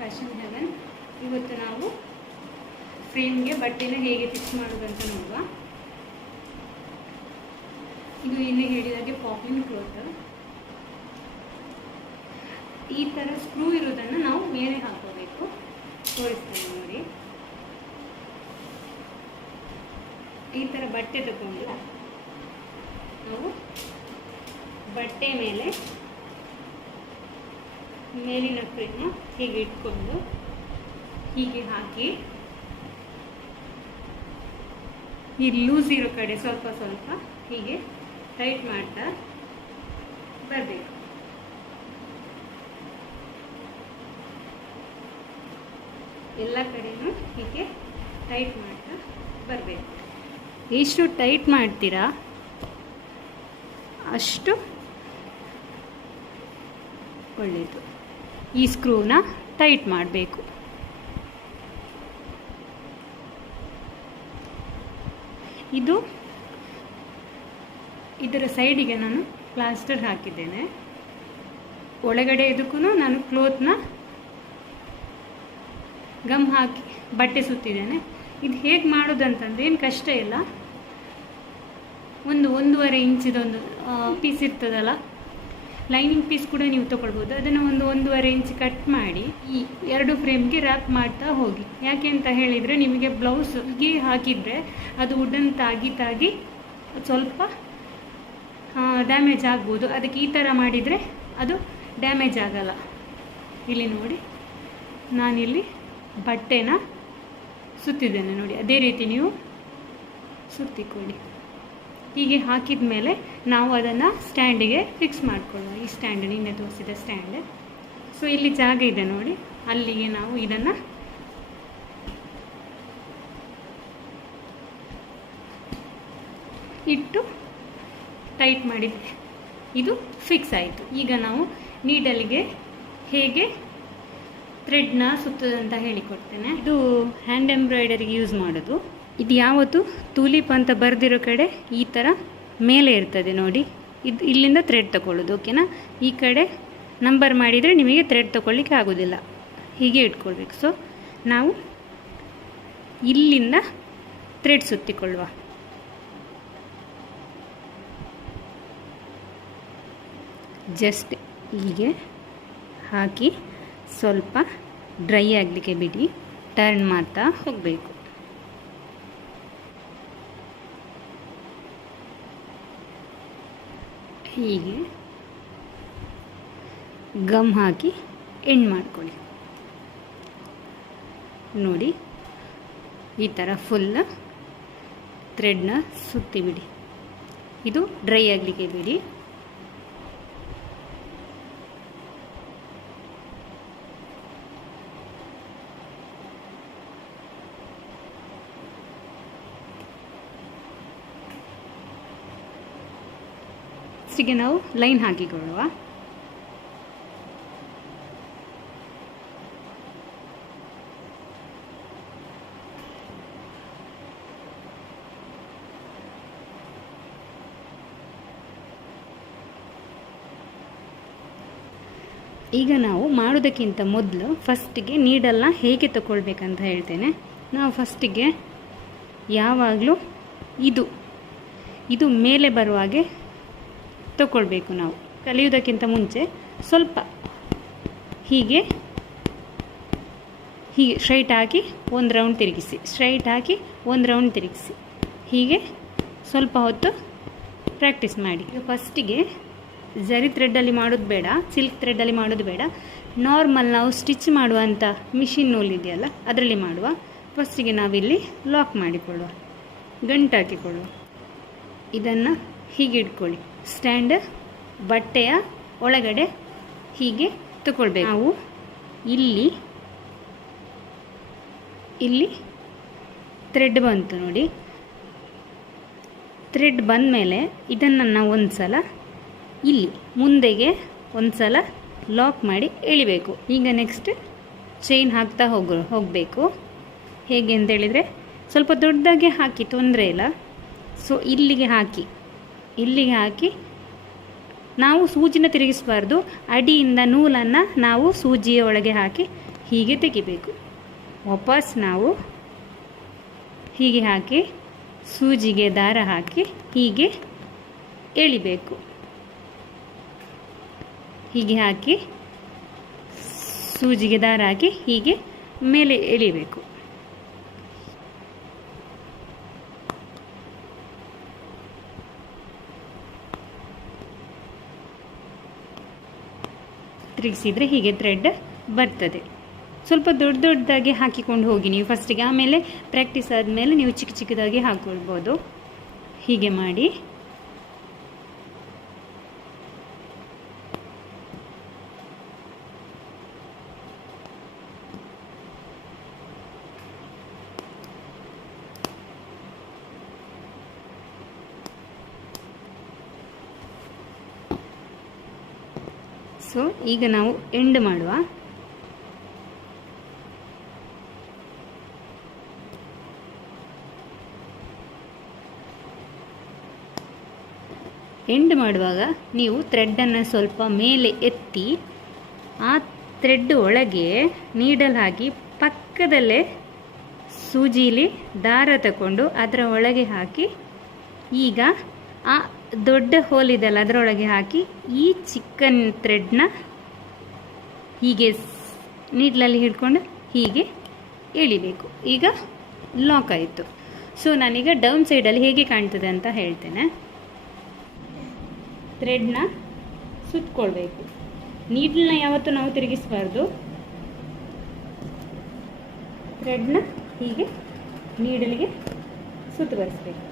Fashion Heaven. ಇವತ್ತು ನಾವು ಫ್ರೇಮ್ಗೆ ಬಟ್ಟೆನ ಹೇಗೆ ಫಿಕ್ಸ್ ಮಾಡೋದಂತ ನೋಡುವ. ಇದು ಇಲ್ಲಿ ಹೇಳಿದಾಗೆ ಪಾಪಿನ್ ಕ್ಲೋತ್. ಈ ಥರ ಸ್ಕ್ರೂ ಇರೋದನ್ನು ನಾವು ಮೇಲೆ ಹಾಕೋಬೇಕು. ತೋರಿಸ್ತೇನೆ ನೋಡಿ. ಈ ಥರ ಬಟ್ಟೆ ತಗೊಂಡು ನಾವು ಬಟ್ಟೆ ಮೇಲೆ ಮೇಲಿನ ಫ್ರೇಮ್ನ ಹೀಗೆ ಇಟ್ಕೊಂಡು ಹೀಗೆ ಹಾಕಿ ಈ ಲೂಸ್ ಇರೋ ಕಡೆ ಸ್ವಲ್ಪ ಸ್ವಲ್ಪ ಹೀಗೆ ಟೈಟ್ ಮಾಡ್ತಾ ಬರಬೇಕು. ಎಲ್ಲ ಕಡೆನೂ ಹೀಗೆ ಟೈಟ್ ಮಾಡ್ತಾ ಬರಬೇಕು. ಎಷ್ಟು ಟೈಟ್ ಮಾಡ್ತೀರಾ ಅಷ್ಟು ಒಳ್ಳೆಯದು. ಈ ಸ್ಕ್ರೂನ ಟೈಟ್ ಮಾಡಬೇಕು. ಇದರ ಸೈಡಿಗೆ ನಾನು ಪ್ಲಾಸ್ಟರ್ ಹಾಕಿದ್ದೇನೆ. ಒಳಗಡೆ ಇದಕ್ಕೂ ನಾನು ಕ್ಲೋತ್ನ ಗಮ್ ಹಾಕಿ ಬಟ್ಟೆ ಸುತ್ತಿದ್ದೇನೆ. ಇದು ಹೇಗೆ ಮಾಡೋದಂತಂದ್ರೆ ಏನು ಕಷ್ಟ ಇಲ್ಲ. 1.5 ಇಂಚಿದೊಂದು ಪೀಸ್ ಇರ್ತದಲ್ಲ, ಲೈನಿಂಗ್ ಪೀಸ್ ಕೂಡ ನೀವು ತಗೊಳ್ಬೋದು. ಅದನ್ನು 1.5 ಇಂಚ್ ಕಟ್ ಮಾಡಿ ಈ 2 ಫ್ರೇಮ್ಗೆ ರ್ಯಾಪ್ ಮಾಡ್ತಾ ಹೋಗಿ. ಯಾಕೆ ಅಂತ ಹೇಳಿದರೆ ನಿಮಗೆ ಬ್ಲೌಸ್ಗೆ ಹಾಕಿದರೆ ಅದು ವುಡನ್ ತಾಗಿ ಸ್ವಲ್ಪ ಡ್ಯಾಮೇಜ್ ಆಗ್ಬೋದು. ಅದಕ್ಕೆ ಈ ಥರ ಮಾಡಿದರೆ ಅದು ಡ್ಯಾಮೇಜ್ ಆಗಲ್ಲ. ಇಲ್ಲಿ ನೋಡಿ, ನಾನಿಲ್ಲಿ ಬಟ್ಟೆನ ಸುತ್ತಿದ್ದೇನೆ ನೋಡಿ. ಅದೇ ರೀತಿ ನೀವು ಸುತ್ತಿಕೊಳ್ಳಿ. ಹೀಗೆ ಹಾಕಿದ ಮೇಲೆ ನಾವು ಅದನ್ನು ಸ್ಟ್ಯಾಂಡಿಗೆ ಫಿಕ್ಸ್ ಮಾಡಿಕೊಳ್ಳುವ. ಈ ಸ್ಟ್ಯಾಂಡ್ ನಿನ್ನೆ ತೋರಿಸಿದ ಸ್ಟ್ಯಾಂಡ್. ಸೊ ಇಲ್ಲಿ ಜಾಗ ಇದೆ ನೋಡಿ, ಅಲ್ಲಿಗೆ ನಾವು ಇದನ್ನು ಇಟ್ಟು ಟೈಟ್ ಮಾಡಿದ್ವಿ. ಇದು ಫಿಕ್ಸ್ ಆಯಿತು. ಈಗ ನಾವು ನೀಡಲಿಗೆ ಹೇಗೆ ಥ್ರೆಡ್ನ ಸುತ್ತದಂತ ಹೇಳಿಕೊಡ್ತೇನೆ. ಇದು ಹ್ಯಾಂಡ್ ಎಂಬ್ರಾಯ್ಡರಿಗೆ ಯೂಸ್ ಮಾಡೋದು. ಇದು ಯಾವತ್ತು ತುಲಿಪ್ ಅಂತ ಬರೆದಿರೋ ಕಡೆ ಈ ಥರ ಮೇಲೆ ಇರ್ತದೆ ನೋಡಿ. ಇದು ಇಲ್ಲಿಂದ ಥ್ರೆಡ್ ತಗೊಳ್ಳೋದು, ಓಕೆನಾ. ಈ ಕಡೆ ನಂಬರ್ ಮಾಡಿದರೆ ನಿಮಗೆ ಥ್ರೆಡ್ ತಗೊಳ್ಳಿಕ್ಕೆ ಆಗೋದಿಲ್ಲ. ಹೀಗೆ ಇಟ್ಕೊಳ್ಬೇಕು. ಸೊ ನಾವು ಇಲ್ಲಿಂದ ಥ್ರೆಡ್ ಸುತ್ತಿಕೊಳ್ಳುವ. ಜಸ್ಟ್ ಹೀಗೆ ಹಾಕಿ ಸ್ವಲ್ಪ ಡ್ರೈ ಆಗಲಿಕ್ಕೆ ಬಿಡಿ. ಟರ್ನ್ ಮಾಡ್ತಾ ಹೋಗಬೇಕು. ಹೀಗೆ ಗಮ್ ಹಾಕಿ ಎಂಡ್ ಮಾಡ್ಕೊಳ್ಳಿ ನೋಡಿ. ಈ ಥರ ಫುಲ್ ಥ್ರೆಡ್ನ ಸುತ್ತಿ ಬಿಡಿ. ಇದು ಡ್ರೈ ಆಗಲಿಕ್ಕೆ ಬಿಡಿ. ಫಸ್ಟಿಗೆ ನಾವು ಲೈನ್ ಹಾಕಿಕೊಳ್ಳುವ. ಈಗ ನಾವು ಮಾಡೋದಕ್ಕಿಂತ ಮೊದಲು ಫಸ್ಟಿಗೆ ನೀಡಲ್ನ ಹೇಗೆ ತಗೊಳ್ಬೇಕಂತ ಹೇಳ್ತೇನೆ. ನಾವು ಫಸ್ಟಿಗೆ ಯಾವಾಗಲೂ ಇದು ಮೇಲೆ ಬರುವ ಹಾಗೆ ತಗೊಳ್ಬೇಕು. ನಾವು ಕಲಿಯುವುದಕ್ಕಿಂತ ಮುಂಚೆ ಸ್ವಲ್ಪ ಹೀಗೆ ಸ್ಟ್ರೈಟ್ ಹಾಕಿ 1 ರೌಂಡ್ ತಿರುಗಿಸಿ, ಸ್ಟ್ರೈಟ್ ಹಾಕಿ 1 ರೌಂಡ್ ತಿರುಗಿಸಿ. ಹೀಗೆ ಸ್ವಲ್ಪ ಹೊತ್ತು ಪ್ರಾಕ್ಟೀಸ್ ಮಾಡಿ. ಈಗ ಫಸ್ಟಿಗೆ ಜರಿ ಥ್ರೆಡ್ಡಲ್ಲಿ ಮಾಡೋದು ಬೇಡ, ಸಿಲ್ಕ್ ಥ್ರೆಡ್ಡಲ್ಲಿ ಮಾಡೋದು ಬೇಡ. ನಾರ್ಮಲ್ ನಾವು ಸ್ಟಿಚ್ ಮಾಡುವಂಥ ಮಿಷಿನ್ ನೂಲು ಇದೆಯಲ್ಲ, ಅದರಲ್ಲಿ ಮಾಡುವ. ಫಸ್ಟಿಗೆ ನಾವಿಲ್ಲಿ ಲಾಕ್ ಮಾಡಿಕೊಳ್ಳುವ, ಗಂಟು ಹಾಕಿಕೊಳ್ಳುವ. ಇದನ್ನು ಹೀಗೆ ಇಟ್ಕೊಳ್ಳಿ. ಸ್ಟ್ಯಾಂಡ್ ಬಟ್ಟೆಯ ಒಳಗಡೆ ಹೀಗೆ ತಗೊಳ್ಬೇಕು. ನಾವು ಇಲ್ಲಿ ಥ್ರೆಡ್ ಬಂತು ನೋಡಿ. ಥ್ರೆಡ್ ಬಂದ ಮೇಲೆ ಇದನ್ನು ನಾವು ಒಂದು ಸಲ ಇಲ್ಲಿ ಮುಂದೆಗೆ ಒಂದು ಸಲ ಲಾಕ್ ಮಾಡಿ ಎಳಿಬೇಕು. ಈಗ ನೆಕ್ಸ್ಟ್ ಚೈನ್ ಹಾಕ್ತಾ ಹೋಗಬೇಕು. ಹೇಗೆ ಅಂತೇಳಿದರೆ ಸ್ವಲ್ಪ ದೊಡ್ಡದಾಗೆ ಹಾಕಿ, ತೊಂದರೆ ಇಲ್ಲ. ಸೊ ಇಲ್ಲಿಗೆ ಹಾಕಿ ನಾವು ಸೂಜಿನ ತಿರುಗಿಸಬಾರ್ದು. ಅಡಿಯಿಂದ ನೂಲನ್ನು ನಾವು ಸೂಜಿಯ ಒಳಗೆ ಹಾಕಿ ಹೀಗೆ ತೆಗಿಬೇಕು. ವಾಪಸ್ ನಾವು ಹೀಗೆ ಹಾಕಿ ಸೂಜಿಗೆ ದಾರ ಹಾಕಿ ಹೀಗೆ ಎಳಿಬೇಕು. ಹೀಗೆ ಹಾಕಿ ಸೂಜಿಗೆ ದಾರ ಹಾಕಿ ಹೀಗೆ ಮೇಲೆ ಎಳಿಬೇಕು. ತಿರುಗಿಸಿದರೆ ಹೀಗೆ ಥ್ರೆಡ್ ಬರ್ತದೆ. ಸ್ವಲ್ಪ ದೊಡ್ಡ ದೊಡ್ಡದಾಗಿ ಹಾಕಿಕೊಂಡು ಹೋಗಿ ನೀವು ಫಸ್ಟಿಗೆ, ಆಮೇಲೆ ಪ್ರಾಕ್ಟೀಸ್ ಆದಮೇಲೆ ನೀವು ಚಿಕ್ಕ ಚಿಕ್ಕದಾಗಿ ಹಾಕ್ಕೊಳ್ಬೋದು. ಹೀಗೆ ಮಾಡಿ ಸೊ ಈಗ ನಾವು ಎಂಡ್ ಮಾಡುವ. ಎಂಡ್ ಮಾಡುವಾಗ ನೀವು ಥ್ರೆಡ್ಡನ್ನು ಸ್ವಲ್ಪ ಮೇಲೆ ಎತ್ತಿ ಆ ಥ್ರೆಡ್ ಒಳಗೆ ನೀಡಲ್ ಹಾಕಿ ಪಕ್ಕದಲ್ಲೇ ಸೂಜಿಲಿ ದಾರ ತಗೊಂಡು ಅದರ ಒಳಗೆ ಹಾಕಿ ಈಗ ಆ ದೊಡ್ಡ ಹೋಲ್ ಇದೆಲ್ಲ ಅದರೊಳಗೆ ಹಾಕಿ ಈ ಚಿಕನ್ ಥ್ರೆಡ್ನ ಹೀಗೆ ನೀಡ್ಲಲ್ಲಿ ಹಿಡ್ಕೊಂಡು ಹೀಗೆ ಎಳಿಬೇಕು. ಈಗ ಲಾಕ್ ಆಯಿತು. ಸೊ ನಾನೀಗ ಡೌನ್ ಸೈಡಲ್ಲಿ ಹೇಗೆ ಕಾಣ್ತದೆ ಅಂತ ಹೇಳ್ತೇನೆ. ಥ್ರೆಡ್ನ ಸುತ್ತಕೊಳ್ಬೇಕು. ನೀಡ್ಲನ್ನ ಯಾವತ್ತೂ ನಾವು ತಿರುಗಿಸಬಾರ್ದು. ಥ್ರೆಡ್ನ ಹೀಗೆ ನೀಡಲಿಗೆ ಸುತ್ತುವರಿಸಬೇಕು.